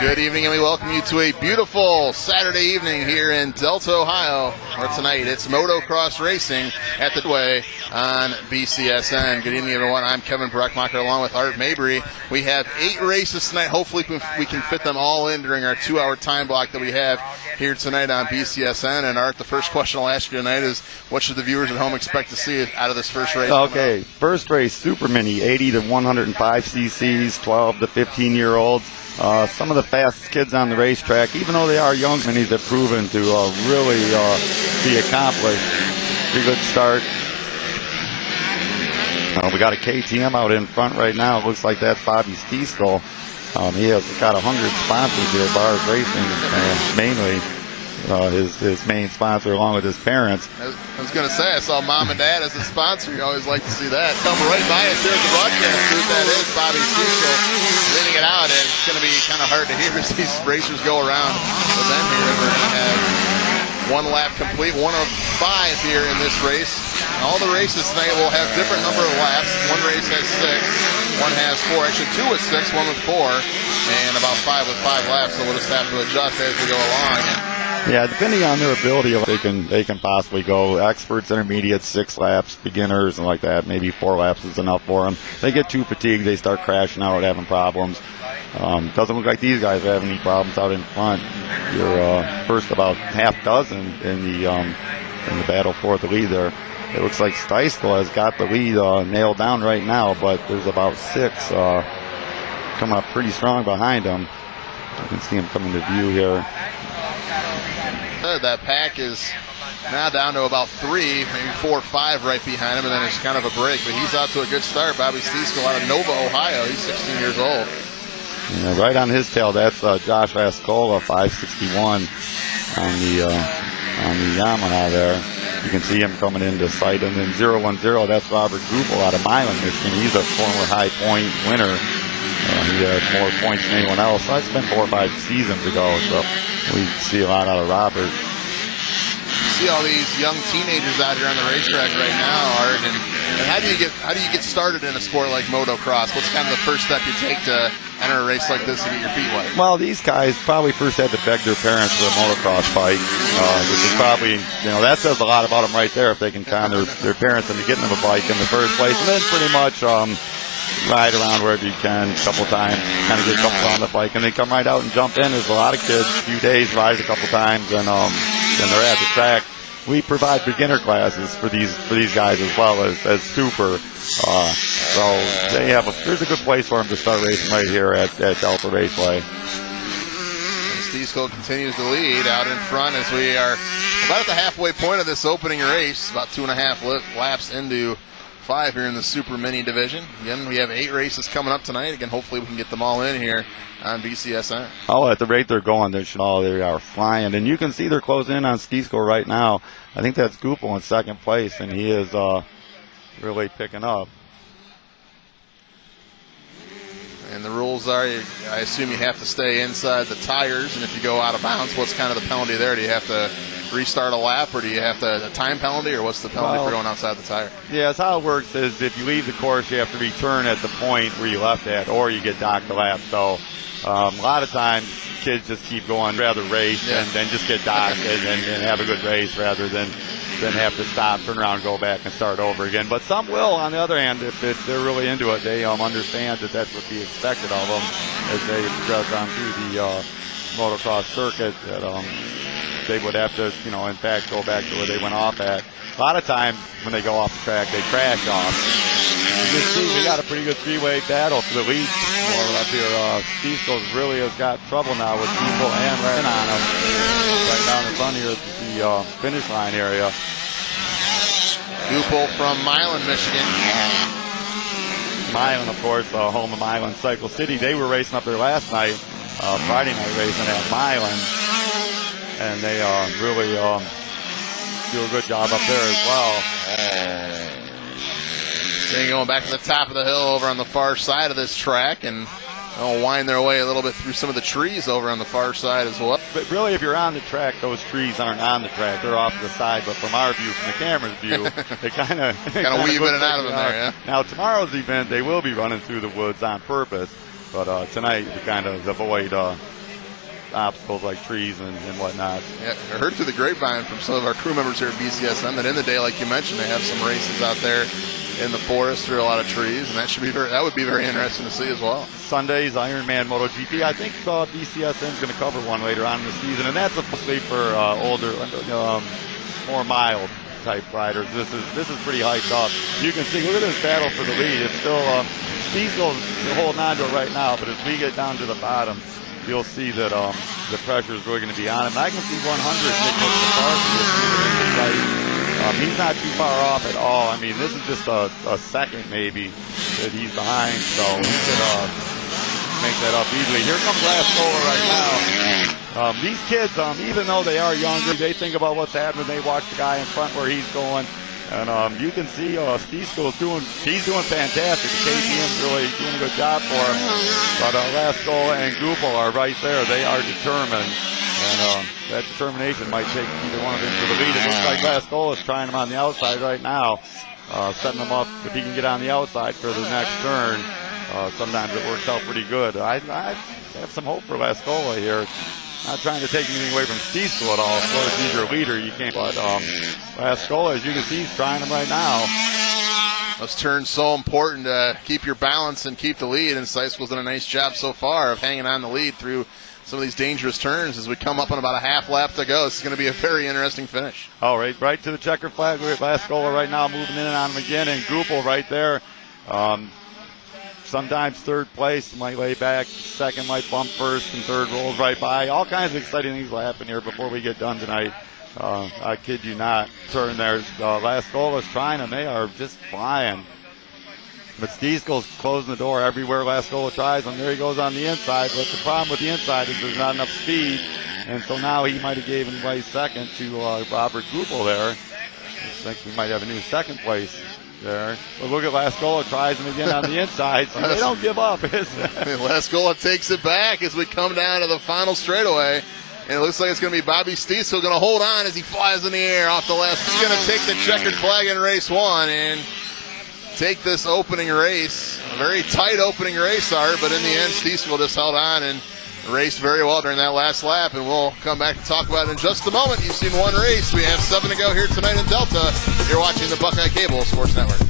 Good evening, and we welcome you to a beautiful Saturday evening here in Delta, Ohio, where tonight it's motocross racing at the way on BCSN. Good evening, everyone. I'm Kevin Breckmacher along with Art Mabry. We have 8 races tonight. Hopefully we can fit them all in during our 2-hour time block that we have here tonight on BCSN. And Art, the first question I'll ask you tonight is, what should the viewers at home expect to see out of this first race? Okay, first race, Super Mini, 80 to 105 cc's, 12 to 15-year-olds. Some of the fastest kids on the racetrack, even though they are young minis, have proven to really be accomplished. Pretty good start. We got a KTM out in front right now. It looks like that's Bobby Steiskal. He has got 100 sponsors here, Bars Racing, mainly. His main sponsor along with his parents. I was going to say, I saw Mom and Dad as a sponsor. You always like to see that. Come right by us here at the broadcast booth. That is Bobby Steiskal leading it out, and it's going to be kind of hard to hear as these racers go around the bend here. We're going to have one lap complete, 1 of 5 here in this race. And all the races tonight will have different number of laps. One race has 6, one has 4, actually 2 with 6, 1 with 4, and about 5 with 5 laps. So we'll just have to adjust as we go along. Yeah, depending on their ability, they can possibly go experts, intermediates, 6 laps, beginners, and like that. Maybe 4 laps is enough for them. They get too fatigued, they start crashing out, having problems. Doesn't look like these guys have any problems out in front. You're first about half dozen in the battle for the lead there. It looks like Steiskal has got the lead nailed down right now, but there's about 6 coming up pretty strong behind him. You can see him coming to view here. That pack is now down to about 3, maybe 4 or 5 right behind him, and then it's kind of a break. But he's out to a good start. Bobby Steiskal out of Nova, Ohio. He's 16 years old. Yeah, right on his tail, that's Josh Ascola, 561 on the Yamaha there. You can see him coming into sight. And then 010, that's Robert Goupel out of Milan, Michigan. He's a former high point winner. He had more points than anyone else. So I spent 4 or 5 seasons ago, so we see a lot out of Robert. You see all these young teenagers out here on the racetrack right now, Art, and how do you get started in a sport like motocross? What's kind of the first step you take to enter a race like this and get your feet wet? Well, these guys probably first had to beg their parents for a motocross bike, which is probably, that says a lot about them right there if they can con their parents into getting them a bike in the first place. And then pretty much ride around wherever you can a couple times, kind of get comfortable on the bike, and they come right out and jump in. There's a lot of kids, a few days, ride a couple times, and they're at the track. We provide beginner classes for these guys as well as super. So there's a good place for them to start racing right here at Delta Raceway. Steiskal continues to lead out in front as we are about at the halfway point of this opening race, about 2.5 laps into 5 here in the Super Mini division. Again, we have 8 races coming up tonight. Again, hopefully we can get them all in here on BCSN. Oh, at the rate they're going, they are flying. And you can see they're closing in on Steiskal right now. I think that's Goupel in second place, and he is really picking up. And the rules are, I assume you have to stay inside the tires, and if you go out of bounds, what's kind of the penalty there? Do you have to restart a lap, or do you have a time penalty, or what's the penalty for going outside the tire? Yeah, it's how it works is if you leave the course, you have to return at the point where you left at, or you get docked a lap. So a lot of times kids just keep going, rather race and then just get docked and have a good race rather than have to stop, turn around, go back and start over again. But some will, on the other hand, if they're really into it, they understand that that's what be expected of them as they progress on through the motocross circuit, that they would have to, in fact, go back to where they went off at. A lot of times when they go off the track, they crash off. You can see we got a pretty good three-way battle for the lead more up here. Steiskal really has got trouble now with Goupel and Ren on him. Right down in front here at the finish line area. Goupel from Milan, Michigan. Milan, of course, home of Milan Cycle City. They were racing up there last night, Friday night racing at Milan. And they really do a good job up there as well. Then going back to the top of the hill over on the far side of this track, and they'll wind their way a little bit through some of the trees over on the far side as well. But really, if you're on the track, those trees aren't on the track. They're off to the side. But from our view, from the camera's view, they kind of weave in and out of them there, yeah. Now, tomorrow's event, they will be running through the woods on purpose. But tonight, we kind of avoid obstacles like trees and whatnot. Yeah, I heard through the grapevine from some of our crew members here at BCSN that in the day, like you mentioned, they have some races out there in the forest through a lot of trees, and that would be very interesting to see as well. Sunday's Ironman MotoGP. I think BCSN is going to cover one later on in the season, and that's mostly for older, more mild type riders. This is pretty hyped up. You can see, look at this battle for the lead. It's still Steiskal holding on to it right now, but as we get down to the bottom, you'll see that the pressure is really going to be on him. I can see 100 Nicholas McCarthy. He's not too far off at all. I mean, this is just a second maybe that he's behind, so he could make that up easily. Here comes Steiskal right now. These kids, even though they are younger, they think about what's happening. They watch the guy in front where he's going. And you can see Steiskal he's doing fantastic. The KTM's really doing a good job for him. But Steiskal and Goupil are right there. They are determined. And that determination might take either one of them to the lead. It looks like Steiskal is trying him on the outside right now, setting him up if he can get on the outside for the next turn. Sometimes it works out pretty good. I have some hope for Steiskal here. Not trying to take anything away from Steiskal at all. Of course, he's your leader. You can't. But Steiskal, as you can see, he's trying him right now. Those turns so important to keep your balance and keep the lead. And Steiskal's done a nice job so far of hanging on the lead through some of these dangerous turns as we come up on about a half lap to go. This is going to be a very interesting finish. All right, right to the checker flag. We're at Steiskal right now, moving in and on him again, and Goupil right there. Sometimes third place might lay back, second might bump first, and third rolls right by. All kinds of exciting things will happen here before we get done tonight. I kid you not. Turn there. Steiskal is trying them. They are just flying. But Steiskal's closing the door everywhere Steiskal tries him. There he goes on the inside. But the problem with the inside is there's not enough speed. And so now he might have given away second to Robert Goupil there. I think we might have a new second place there. But look at Steiskal tries him again on the inside. So they don't give up. Steiskal takes it back as we come down to the final straightaway. And it looks like it's going to be Bobby Steiskal going to hold on as he flies in the air off the last. He's going to take the checkered flag in race one and take this opening race. A very tight opening race, Art, but in the end, Steiskal just held on and raced very well during that last lap, and we'll come back to talk about it in just a moment. You've seen one race. We have 7 to go here tonight in Delta. You're watching the Buckeye Cable Sports Network.